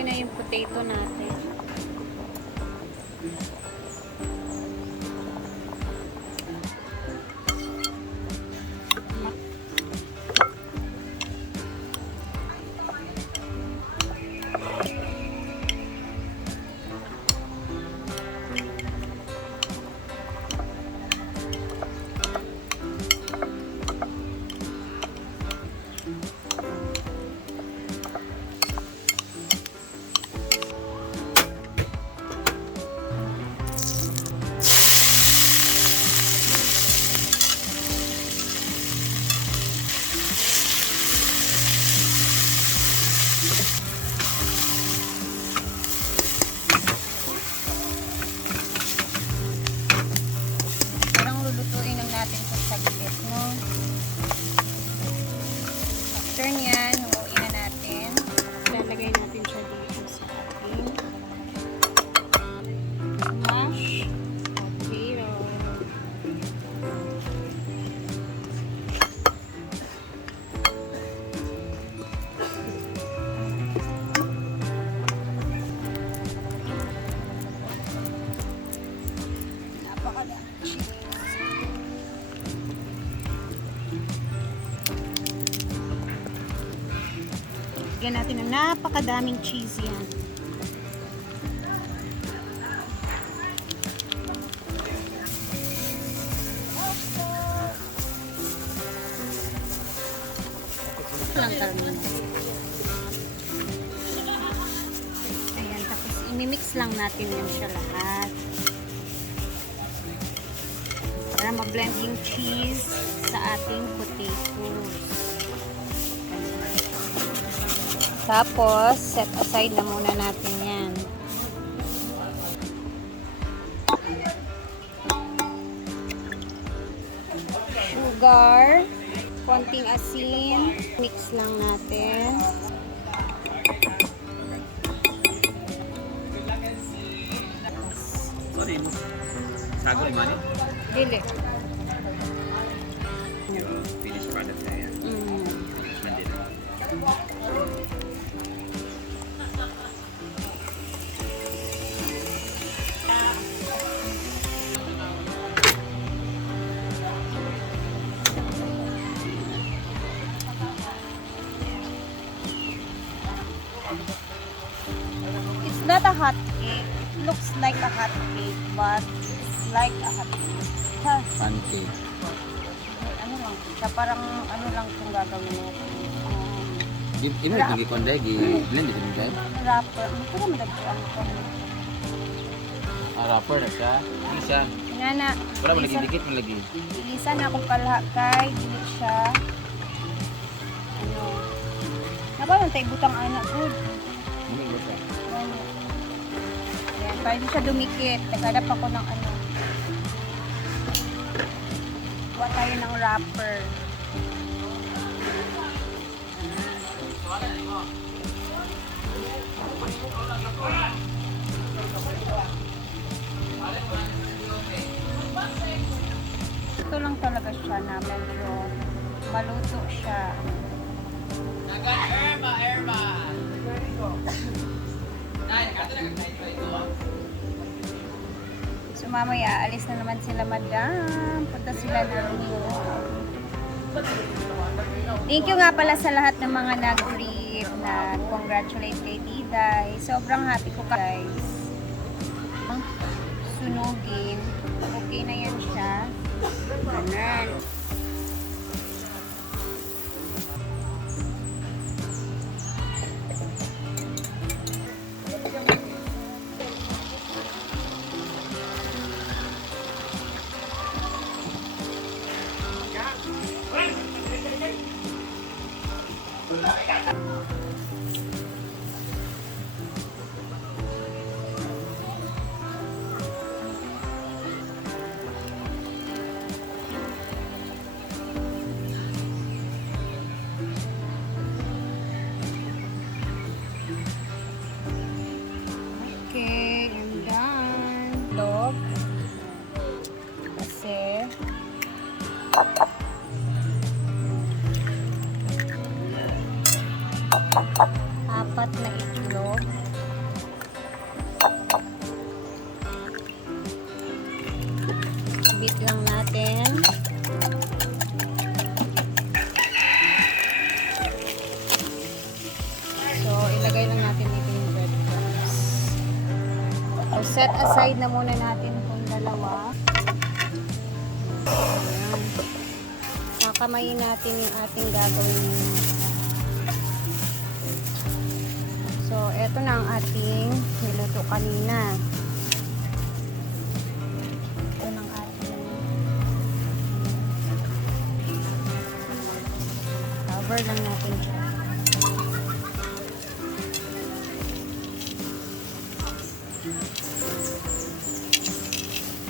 Okay na yung potato natin. Lulutuin lang natin sa saglit, no? After nyan, huwagin na natin. Lalagay natin siya dito sa ating mashed potato. Napakadami cheese. Lagyan natin ng napakadaming cheese yan. Lang karne. Ayan, tapos imimix lang natin yan siya lahat. Para ma-blend yung cheese sa ating potatoes. Tapos, set aside na muna natin yan. Sugar, konting asin, mix lang natin. Sorry, sago ni Manny? Dili. Yung finished product na yan. Mandi na. It's not a hot cake. It looks like a hot cake, but it's like a hot cake. Ha, Pancake. ano lang siya, parang ano lang itong gagawin natin. Ino yung gikonday, gi-blend dito mo tayo? Wrapper. Ano ko naman nagpuan ko? Wrapper na siya. Ano siya? Nga na. Wala mo lagi dikit mo lagi. Ilisa na akong palha kay. Dili siya. Ano. Napalang tayo butang anak. Good. Ano ba siya? Ano. Ayan. Para hindi siya dumikit. Naghanap ako ng ano. Kuha tayo ng wrapper. Ito lang talaga siya na medyo maluto siya. So mamaya alis na naman sila, madam. Punta sila na room. Thank you nga pala sa lahat ng mga nag-greet na congratulate kay Diday. Sobrang happy ko guys. Sunugin. Okay na yan siya. Ganon. Okay, I'm done. Log. Kasi apat na itlog. set aside na muna natin itong dalawa. Ayan. Kakamayin natin yung ating gagawin. So, eto na ang ating niluto kanina. Ito na ang ating cover lang natin siya.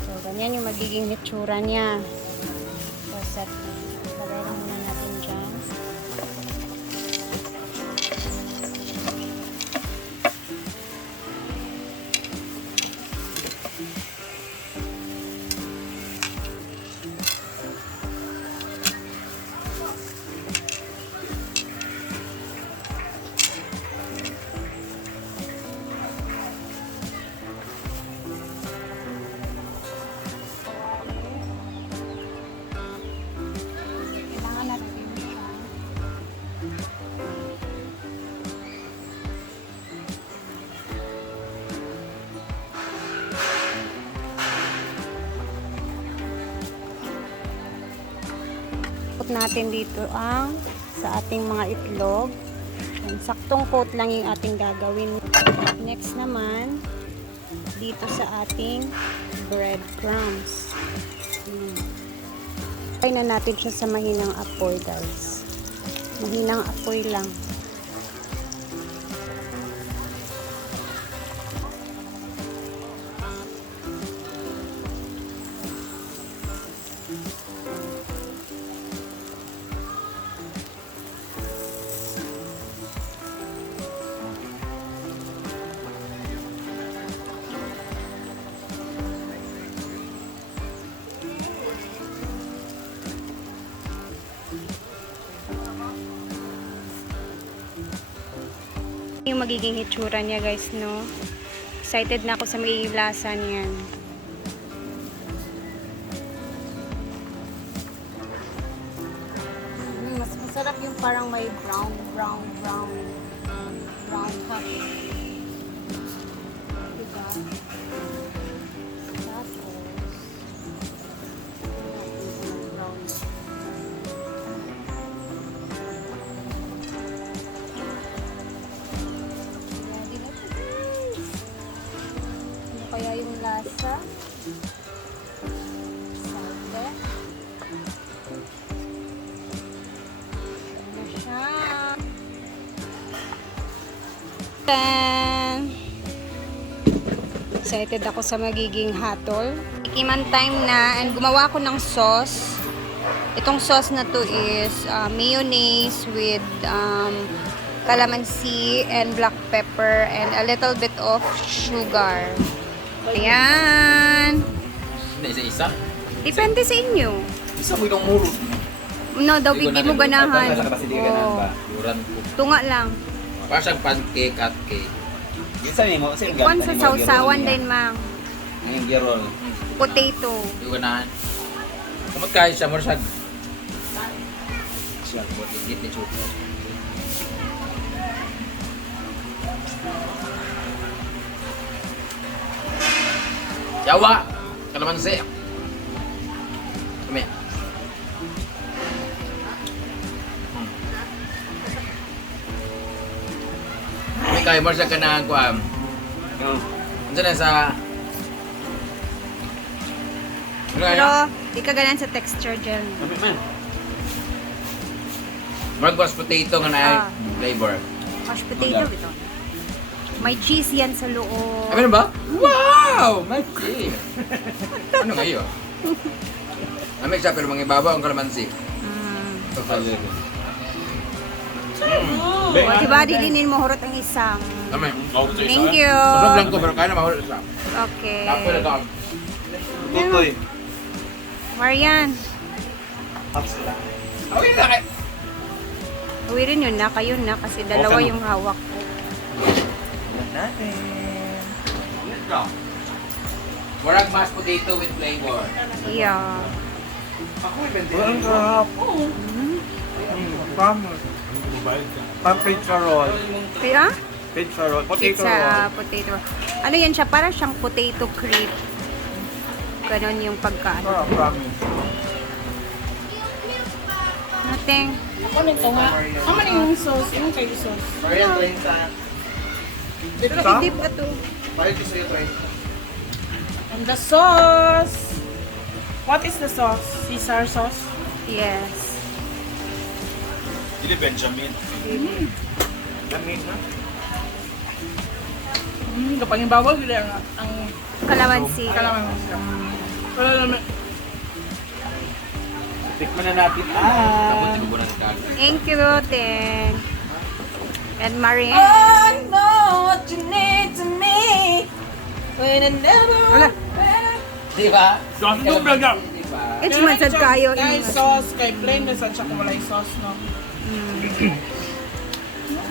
So, ganyan yung magiging hitsura niya. So, set. Lagay lang muna natin dyan. Kailangan natin siya. Put natin dito ang sa ating mga itlog. Yan, saktong coat lang yung ating gagawin. Next naman, dito sa ating breadcrumbs. Try na natin siya sa mahinang apoy, guys. Mahinang apoy lang. Yung magiging hitsura niya, guys, no? Excited na ako sa magiging lasa niyan. Mas masarap yung parang may brown cup. Diba? Tapos, brown. Ready na to, guys. Ano kaya yung lasa? Salte. Ano siya? Tan! Excited ako sa magiging hatol. Tikiman time na and gumawa ko ng sauce. Itong sauce na to is mayonnaise with calamansi and black pepper and a little bit of sugar. Ayan. Na isa-isa. Depende sa inyo. Isa mo itong muro. No, daw bigyan mo ganahan. Oh, Yuran ko. tunga lang. Para siyang pancake at cake. Ikwan sa sausawan din, mang. Ang gerol. Potato. Yung ganahan. Kamot kayo siya, mura siya. Siya, buat ligit ni Chupo. Yawa! Kalamansi! Kami. Kami kayo, mura siya ka na kuam. Andiyan na sa... Pero, di ka ganan sa texture gel. Marag was potato nga na flavor. Mashed potato ito. May cheese yan sa loob. Ano ba? Wow! My cheese! Ano ngayon? Lamig siya pero mga ibabaw ang kalamansi. O, diba, dilinin mo hurot ang isang. Lamig. Thank you. Masarap lang ko pero kaya na mahulog siya. Okay. Tapos na ito. Tutoy. Marian, Okay na kayo. uwirin yun na, kayo na, kasi dalawa Okay na. yung hawak ko. Natin. Marag mashed potato with flavor. Yeah. Ang sarap. Vamos. Pampita roll. Kaya? Pizza roll. Potato Pizza, roll. potato. Ano yan siya? Parang siyang potato crepe. Ganon yung pagkaan. Ah, promise. Nothing. Ako nito nga. Ano yung sauce? Yung kayo sauce? Maria, 30. Pero Ito? hindi pa to. Bakit ko sa'yo 30? And the sauce. What is the sauce? Caesar sauce? Yes. Hindi Benjamin. Lamin na. Kapag yung bawal, hindi ang Kalamansi. kalaman siya. Wala naman. Tikman na natin. Tapos tinubunan ng kagat. Thank you, Ten. And Marian. I know what you need to me when I never Wala. Di ba? Sauce to talaga. Di ba? It's mansad kayo. Kay sauce, kay plain na siya kung wala yung sauce, no?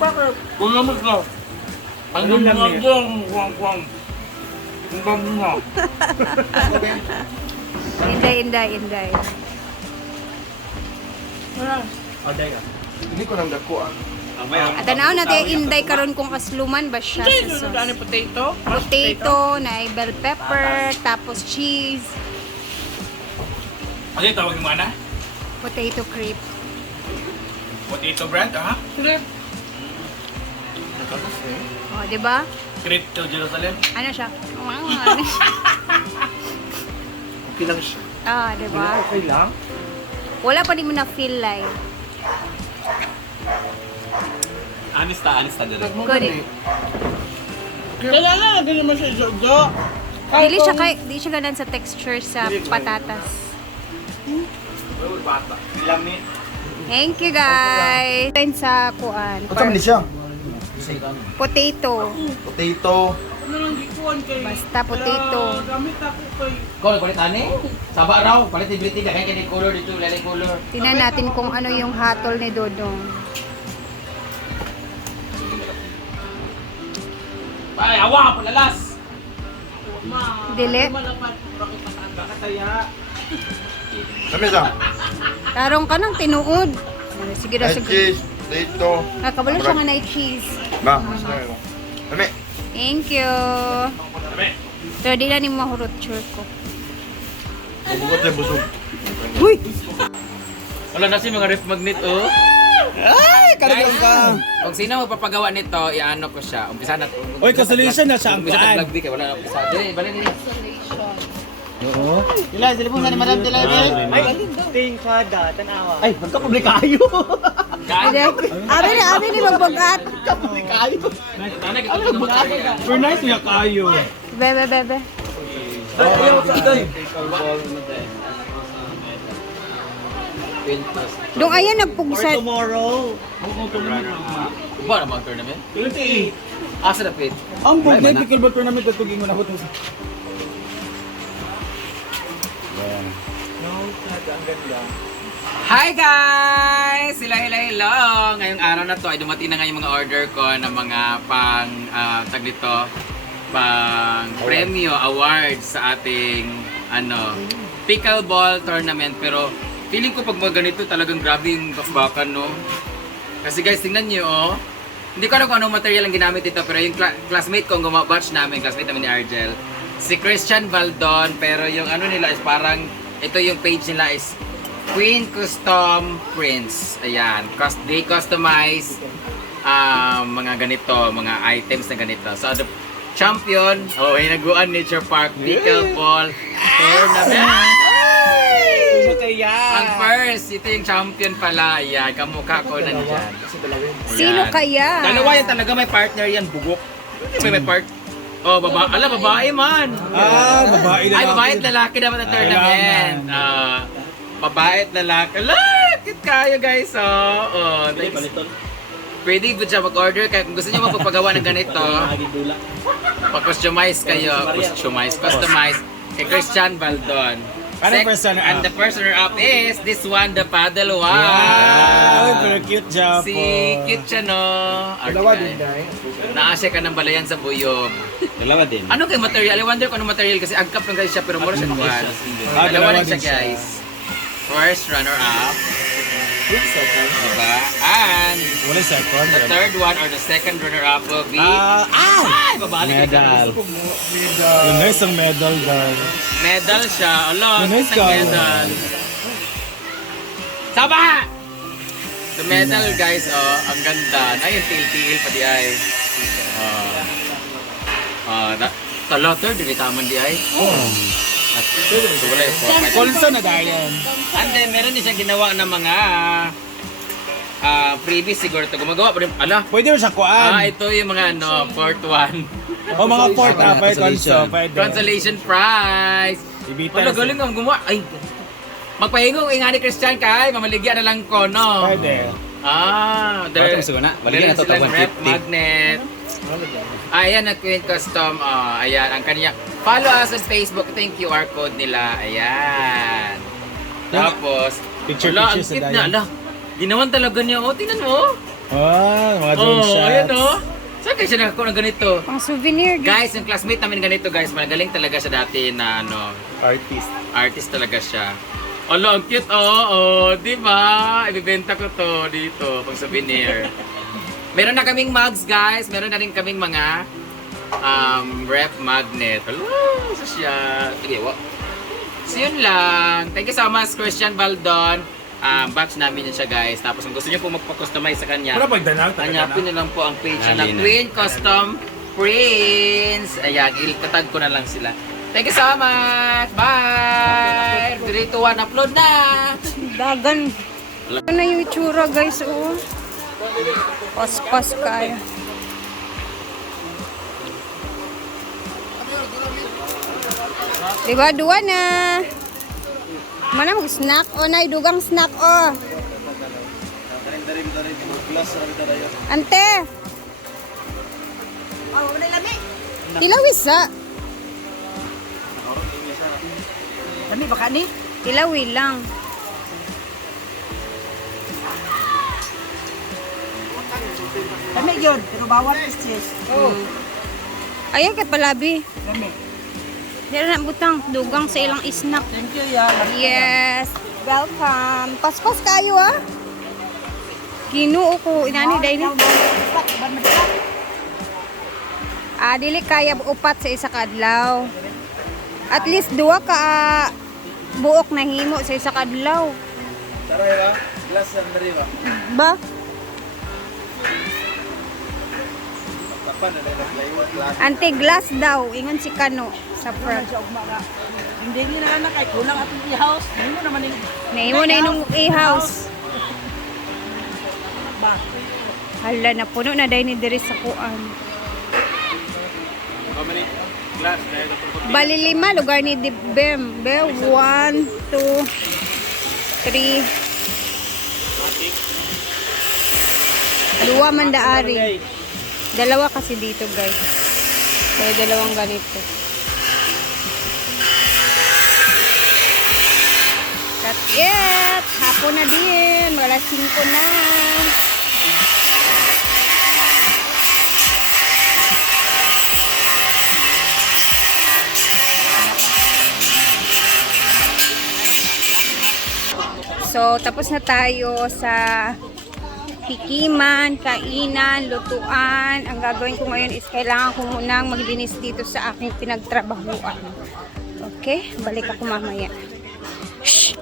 Bakit? Kung naman ka. Ang naman dyan. Kwang. Ang bago na. Inday. Wala. Aday ka. Hindi ko nang dakuan. At tanaw natin, inday karon kung asluman ba siya Hindi, sa ano daan sauce. yung potato? Potato, na bell pepper, tapos cheese, Ano yung tawag mo na? potato crepe. Potato bread, ha? Sige. O, di ba? Crepe to Jerusalem. Ano siya? Okay lang siya. Ah, di ba? Okay lang? Wala pa din mo na feel like. Anista din. Good. Kailangan na din naman siya jojo. Dili siya ganun sa texture sa patatas. Bata. Lamin. Thank you, guys. Kain sa kuan. Ano man siya? Potato. Potato. Ano lang gikuan kay... Basta potato. Gamit ako kay... Kol, palit ani? Saba raw, palit ibiliti ka kaya color dito, lalay color. Tingnan natin kung ano yung hatol ni Dodong. Ay, awa, pulalas. Dili. Malapat. Bakit matanda? Kataya. Ano siya? Tarong ka ng tinuod. Sige na, Ay, sige. cheese. Potato. Nakabalo siya nga na cheese. Ba? Ano? Thank you. Pero di na ni mahurot sure ko. Bubugot yung busog. Uy! Wala na si mga ref magnet, oh. Ay, kalagang ka. Kung sino magpapagawa nito, iano ko siya. Umpisa na. Oy, consolation na siya ang Umpisa na paan. vlog di kay wala na umpisa. Dili, balik ni. Dilay, silipon sa ni Madam Dilay. Ay, ting kada, tanawa. Ay, magkapublikayo. Abi ni magbagat. Kapublikayo. Tanay ka kung For nice niya kayo. Bebe. Ay, ayaw sa aday. Dong ayan nagpugsat. Tomorrow. Ba na bang tournament? 20. Asa na pit? Ang bug na pickleball tournament at tuging mo na hutong. Hi guys! Hello! Ngayong araw na to ay dumating na nga yung mga order ko ng mga pang tag dito, pang premyo awards sa ating pickleball tournament. Pero feeling ko pag mga ganito talagang grabe yung bakbakan, no? Kasi guys, tingnan nyo, oh. Hindi ko alam kung anong material ang ginamit dito, pero yung classmate ko, ang batch namin, classmate namin ni Argel, si Christian Valdon, pero yung ano nila is parang, ito yung page nila is Queen Custom Prints. Ayan. They customize mga ganito, mga items na ganito. So, the champion, Hinaguan Nature Park Pickleball Tournament. Ang first, ito yung champion pala. Ayan, kamukha ko nandyan. Sino Ayan. kaya? Dalawa yan talaga, may partner yan, bugok. May part. Oh, babae man. Ah, babae Ay, babae at lalaki dapat ang tournament. Babae at lalaki. Look! Cute kayo guys, oh. Pwede po siya mag-order. Kaya kung gusto nyo magpapagawa ng ganito, pag-customize kayo. Customize. Kay Christian Valdon. And the first runner-up is this one, the paddle one. Wow, pero cute job. Si cute siya, no? Dalawa din, dahil. Naasya ka ng balayan sa buyog. Dalawa din. Ano kay material? I wonder kung anong material kasi agkap lang guys siya pero mura siya kuhan. Dalawa lang siya guys. First runner-up. Diba? And Wala second. the third one or the second runner-up will be... Ay! Babalik Medal. Medal. Yun na isang medal dahil. Medal siya. Ala, Nice isang ka. medal. Saba! The medal, guys, oh, ang ganda. Ay, yung tiil-tiil pa di ay. Tala, third, di taman di ay. At ito, wala yung format. Kolsa na dahil. And then, meron din siyang ginawa ng mga previous siguro ito. Gumagawa pa rin. Ala, Pwede mo siya kuan. ito yung mga fourth one. O mga fourth upper konso. Pwede. Consolation prize. Ibita Wala, na galing ang gumawa. Ay, magpahingong nga ni Christian kay, mamaligyan na lang ko, no? Pwede. There, na. meron silang rep magnet. Ayan, at Queen Custom. Ayan, ang kanya. Follow us on Facebook. Ito yung QR code nila. Ayan. Tapos, Picture wala, ang sa cute na. dayan. Ala, ginawan talaga niya. Oh, tingnan mo. Mga drone shots. Ayan, oh. Saan kayo siya nakakuha ng ganito? Pang souvenir. Guys, yung classmate namin ganito, guys. Magaling talaga siya dati na, Artist. artist talaga siya. Ala, ang cute, oh, di ba? Ibibenta ko to dito, pang souvenir. Meron na kaming mugs, guys. Meron na rin kaming mga rep magnet. Ala, isa siya. Sige, So, yun lang. Thank you so much, Christian Baldon. Batch namin yun siya, guys. Tapos, kung gusto niyo po magpa-customize sa kanya, Wala pagdanang. hanapin na lang po ang page na Dali na. Queen Custom Prints. Ayan, itatag ko na lang sila. Thank you so much! Bye! 3, 2, 1, upload na! Dagan. Ito na yung itsura, guys, oh. Pas-pas kayo. Diba, duwa na. Mana mo snack? O, na, dugang snack, o. Ante. Tilawis, sa. Dami baka ni? Tilawi lang. Dami yun, pero bawal pieces. Ayan kay palabi. Dami. Dira na butang dugang sa ilang snack. Thank you, ya. Yes. Welcome. Paspas kayo, ah. Ginoo ko. Inani, dahil ni. Dili kaya upat sa isa kadlaw. At least duwa ka buok na himo sa isa kadlaw. Tara, glass ang dari ba? Ba? Tapan na lang plywood glass. Anti-glass daw. Ingon si Kano sa front. Hindi nyo na anak, ay kulang atong i-house. Hindi mo naman yung... Nahimo na yung e-house. Ba? Hala na puno na dahil ni Diri sa kuan. Glass na Bali 5 lugar ni Bem. 1, 2, 3. Dua man daari. Dalawa kasi dito, guys. Kaya dalawang ganito. That's it. Hapon na din. Mga 5 na. So, tapos na tayo sa tikiman, kainan, lutuan. Ang gagawin ko ngayon is kailangan ko munang maglinis dito sa aking pinagtrabahuan. Okay? Balik ako mamaya. Shh!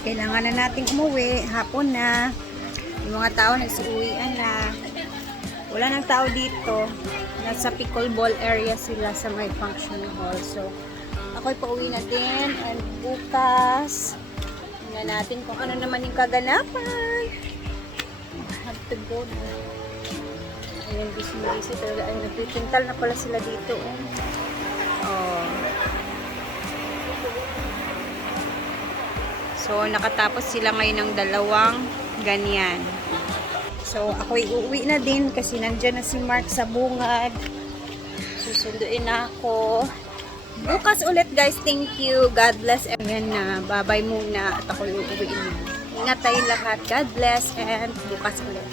Kailangan na nating umuwi. Hapon na. Yung mga tao nagsuuwian na. Wala nang tao dito. Nasa pickleball area sila sa may function hall. So, ako'y pauwi na din. And bukas, tingnan natin kung ano naman yung kaganapan. Have to go na. Ayan, busy talaga. Ay, nagpipintal na pala sila dito. Oh. So, nakatapos sila ngayon ng 2 ganyan. So, ako'y uuwi na din kasi nandyan na si Mark sa bungad. Susunduin na ako. Bukas ulit, guys. Thank you. God bless. Ayan na. Bye-bye muna. At ako'y uuwi na. Ingat tayong lahat. God bless. And bukas ulit.